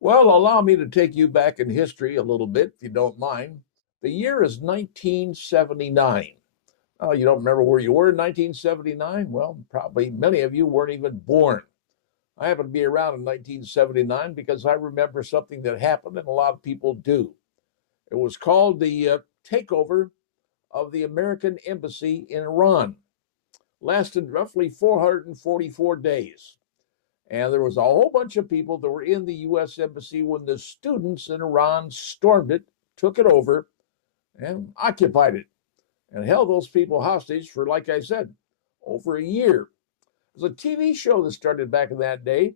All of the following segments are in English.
Well, allow me to take you back in history a little bit, if you don't mind. The year is 1979. Oh, you don't remember where you were in 1979? Well, probably many of you weren't even born. I happened to be around in 1979 because I remember something that happened, and a lot of people do. It was called the takeover of the American embassy in Iran. Lasted roughly 444 days. And there was a whole bunch of people that were in the U.S. Embassy when the students in Iran stormed it, took it over, and occupied it, and held those people hostage for, like I said, over a year. There's a TV show that started back in that day.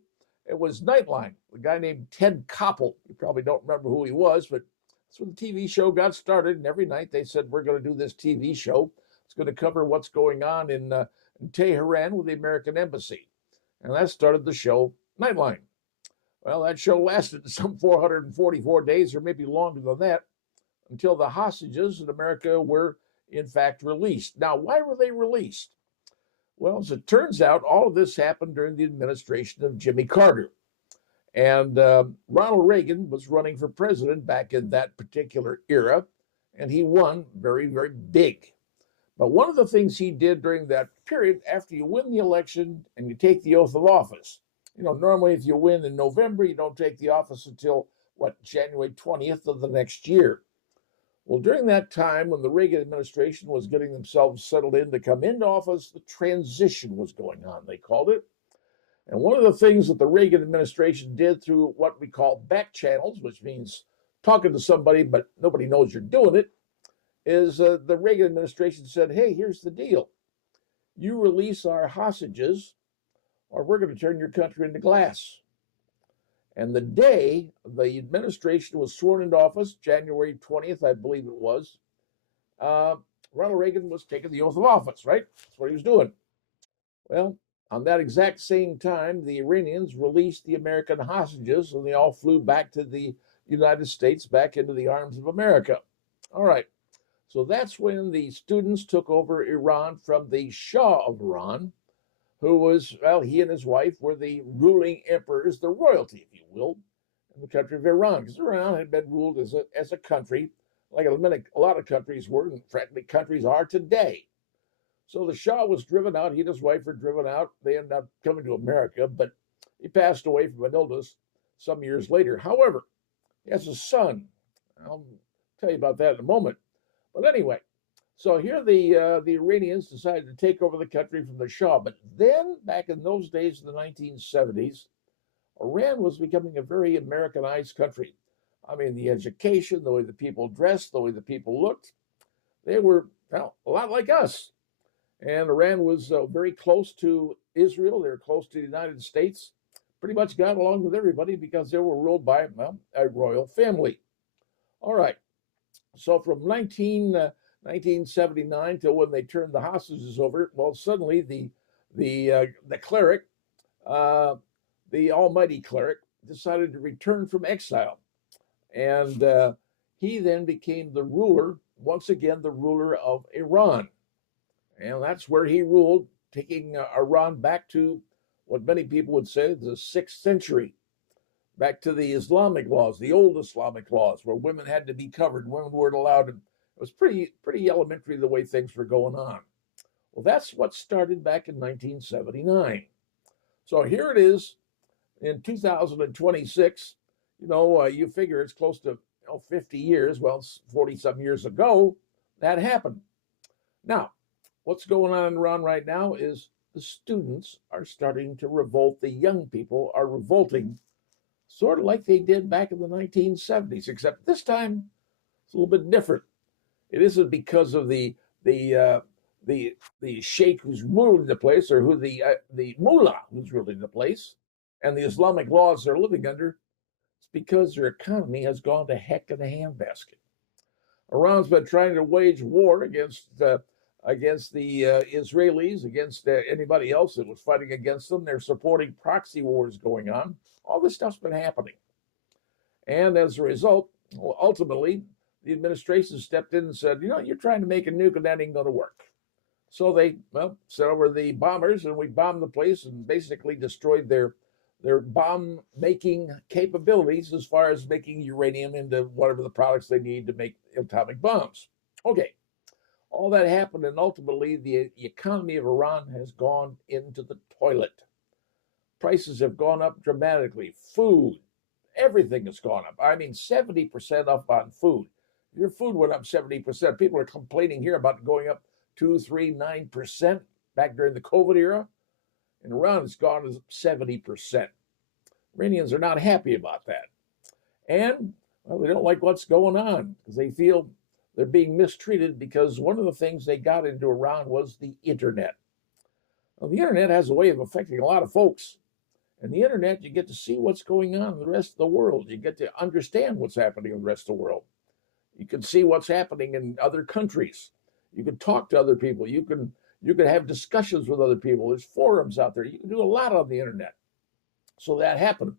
It was Nightline. A guy named Ted Koppel. You probably don't remember who he was, but that's when the TV show got started. And every night they said, we're going to do this TV show. It's going to cover what's going on in Tehran with the American embassy. And that started the show Nightline. Well, that show lasted some 444 days, or maybe longer than that, until the hostages in America were, in fact, released. Now, why were they released? Well, as it turns out, all of this happened during the administration of Jimmy Carter. And Ronald Reagan was running for president back in that particular era, and he won very, very big. But one of the things he did during that period, after you win the election and you take the oath of office, normally if you win in November, you don't take the office until, January 20th of the next year. Well, during that time, when the Reagan administration was getting themselves settled in to come into office, the transition was going on, they called it. And one of the things that the Reagan administration did through what we call back channels, which means talking to somebody, but nobody knows you're doing it, is the Reagan administration said, hey, here's the deal. You release our hostages, or we're going to turn your country into glass. And the day the administration was sworn into office, January 20th, I believe it was, Ronald Reagan was taking the oath of office, right? That's what he was doing. Well, on that exact same time, the Iranians released the American hostages, and they all flew back to the United States, back into the arms of America. All right. So that's when the students took over Iran from the Shah of Iran, who was, well, he and his wife were the ruling emperors, the royalty, if you will, in the country of Iran, because Iran had been ruled as a country, like a lot of countries were, and frankly, countries are today. So the Shah was driven out. He and his wife were driven out. They ended up coming to America, but he passed away from an illness some years later. However, he has a son. I'll tell you about that in a moment. But anyway, so here the Iranians decided to take over the country from the Shah. But then, back in those days in the 1970s, Iran was becoming a very Americanized country. I mean, the education, the way the people dressed, the way the people looked, they were, well, a lot like us. And Iran was very close to Israel. They were close to the United States. Pretty much got along with everybody because they were ruled by, well, a royal family. All right. So from 1979 till when they turned the hostages over, well, suddenly the cleric, the almighty cleric, decided to return from exile. And he then became the ruler, once again, the ruler of Iran. And that's where he ruled, taking Iran back to what many people would say the 6th century, back to the Islamic laws, the old Islamic laws, where women had to be covered, women weren't allowed to. It was pretty elementary the way things were going on. Well, that's what started back in 1979. So here it is in 2026. You figure it's close to 50 years. Well, it's 40-some years ago that happened. Now, what's going on in Iran right now is the students are starting to revolt. The young people are revolting, sort of like they did back in the 1970s, except this time it's a little bit different. It isn't because of the sheikh who's ruling the place, or who the mullah who's ruling the place, and the Islamic laws they're living under. It's because their economy has gone to heck in a handbasket. Iran's been trying to wage war against the Israelis, against anybody else that was fighting against them. They're supporting proxy wars going on. All this stuff's been happening. And as a result, ultimately, the administration stepped in and said, you're trying to make a nuke and that ain't going to work. So they, sent over the bombers, and we bombed the place and basically destroyed their their bomb-making capabilities as far as making uranium into whatever the products they need to make atomic bombs. Okay, all that happened, and ultimately the economy of Iran has gone into the toilet. Prices have gone up dramatically. Food, everything has gone up. I mean, 70% up on food. Your food went up 70%. People are complaining here about going up 2, 3, 9% back during the COVID era. In Iran, it's gone to 70%. Iranians are not happy about that. And, well, they don't like what's going on because they feel they're being mistreated because one of the things they got into Iran was the internet. Well, the internet has a way of affecting a lot of folks. And the internet, you get to see what's going on in the rest of the world. You get to understand what's happening in the rest of the world. You can see what's happening in other countries. You can talk to other people. You can have discussions with other people. There's forums out there. You can do a lot on the internet. So that happened.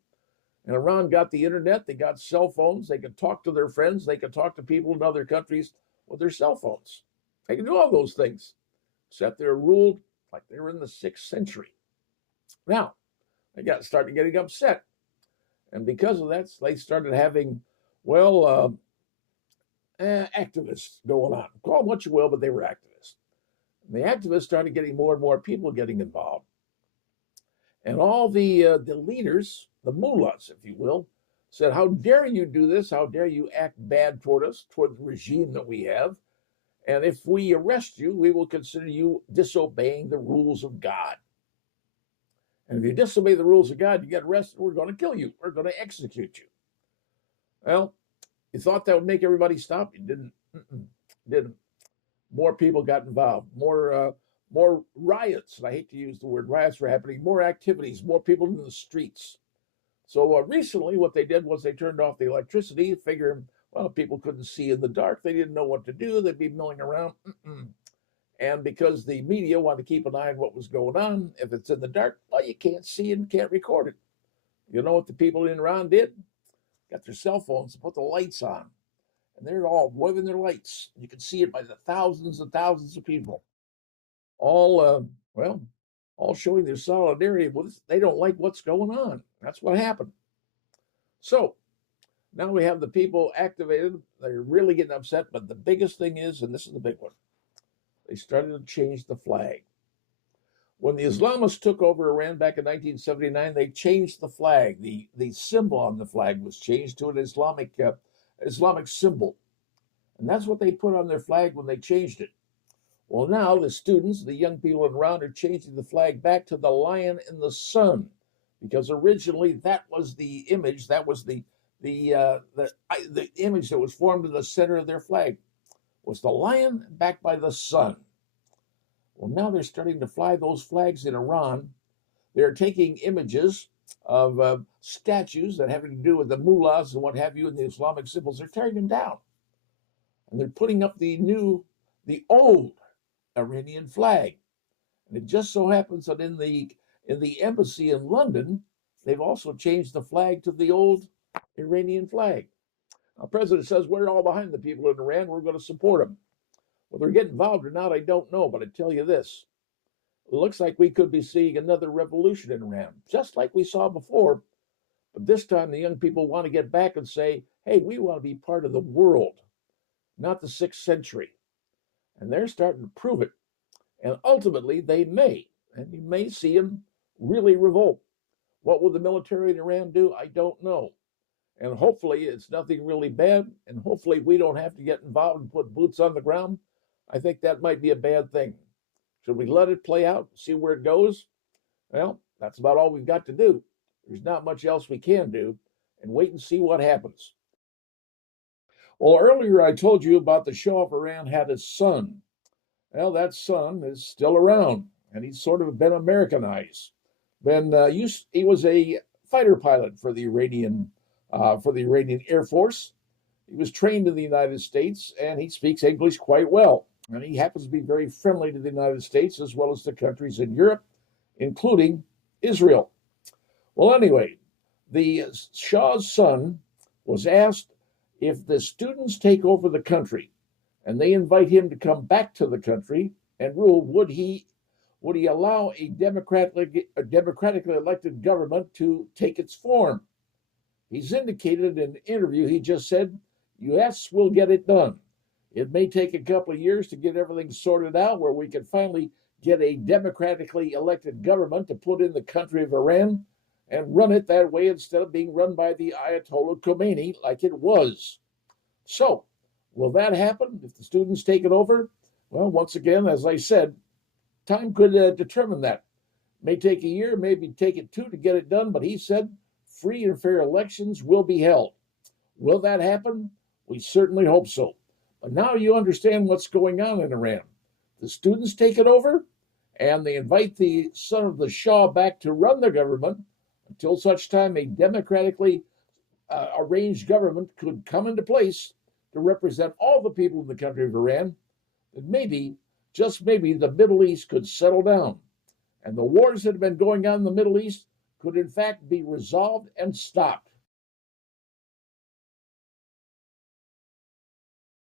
And Iran got the internet. They got cell phones. They could talk to their friends. They could talk to people in other countries with their cell phones. They can do all those things, except they're ruled like they were in the 6th century. Now, they started getting upset. And because of that, they started having, activists going on. Call them what you will, but they were activists. And the activists started getting more and more people getting involved. And all the leaders, the mullahs, if you will, said, how dare you do this? How dare you act bad toward us, toward the regime that we have? And if we arrest you, we will consider you disobeying the rules of God. And if you disobey the rules of God, you get arrested, we're going to kill you. We're going to execute you. Well, you thought that would make everybody stop? It didn't. Didn't. More people got involved. More riots. And I hate to use the word riots were happening. More activities. More people in the streets. So recently, what they did was they turned off the electricity, figuring, well, people couldn't see in the dark. They didn't know what to do. They'd be milling around. And because the media wanted to keep an eye on what was going on, if it's in the dark, well, you can't see and can't record it. You know what the people in Iran did? Got their cell phones and put the lights on. And they're all waving their lights. You can see it by the thousands and thousands of people. All showing their solidarity with. They don't like what's going on. That's what happened. So now we have the people activated. They're really getting upset. But the biggest thing is, and this is the big one, they started to change the flag. When the Islamists took over Iran back in 1979, they changed the flag. The symbol on the flag was changed to an Islamic symbol. And that's what they put on their flag when they changed it. Well, now the students, the young people in Iran, are changing the flag back to the lion in the sun, because originally that was the image, that was the image that was formed in the center of their flag, was the lion backed by the sun. Well, now they're starting to fly those flags in Iran. They're taking images of statues that have to do with the mullahs and what have you, and the Islamic symbols. They're tearing them down. And they're putting up the old Iranian flag. And it just so happens that in the embassy in London, they've also changed the flag to the old Iranian flag. Now, the president says, we're all behind the people in Iran. We're going to support them. Whether they're getting involved or not, I don't know. But I tell you this, it looks like we could be seeing another revolution in Iran, just like we saw before. But this time, the young people want to get back and say, hey, we want to be part of the world, not the 6th century. And they're starting to prove it. And ultimately, they may. And you may see them really revolt. What will the military in Iran do? I don't know. And hopefully, it's nothing really bad. And hopefully, we don't have to get involved and put boots on the ground. I think that might be a bad thing. Should we let it play out, see where it goes? Well, that's about all we've got to do. There's not much else we can do, and wait and see what happens. Well, earlier I told you about the Shah of Iran had a son. Well, that son is still around, and he's sort of been Americanized. He was a fighter pilot for the Iranian Air Force. He was trained in the United States, and he speaks English quite well. And he happens to be very friendly to the United States as well as the countries in Europe, including Israel. Well, anyway, the Shah's son was asked if the students take over the country and they invite him to come back to the country and rule, would he would he allow a democratically elected government to take its form. He's indicated in an interview, he just said, yes, we'll get it done. It may take a couple of years to get everything sorted out where we can finally get a democratically elected government to put in the country of Iran and run it that way instead of being run by the Ayatollah Khomeini like it was. So, will that happen if the students take it over? Well, once again, as I said, time could determine that. May take a year, maybe take it two to get it done, but he said free and fair elections will be held. Will that happen? We certainly hope so. But now you understand what's going on in Iran. The students take it over, and they invite the son of the Shah back to run the government until such time a democratically arranged government could come into place to represent all the people in the country of Iran. And maybe, just maybe, the Middle East could settle down. And the wars that have been going on in the Middle East could in fact be resolved and stopped.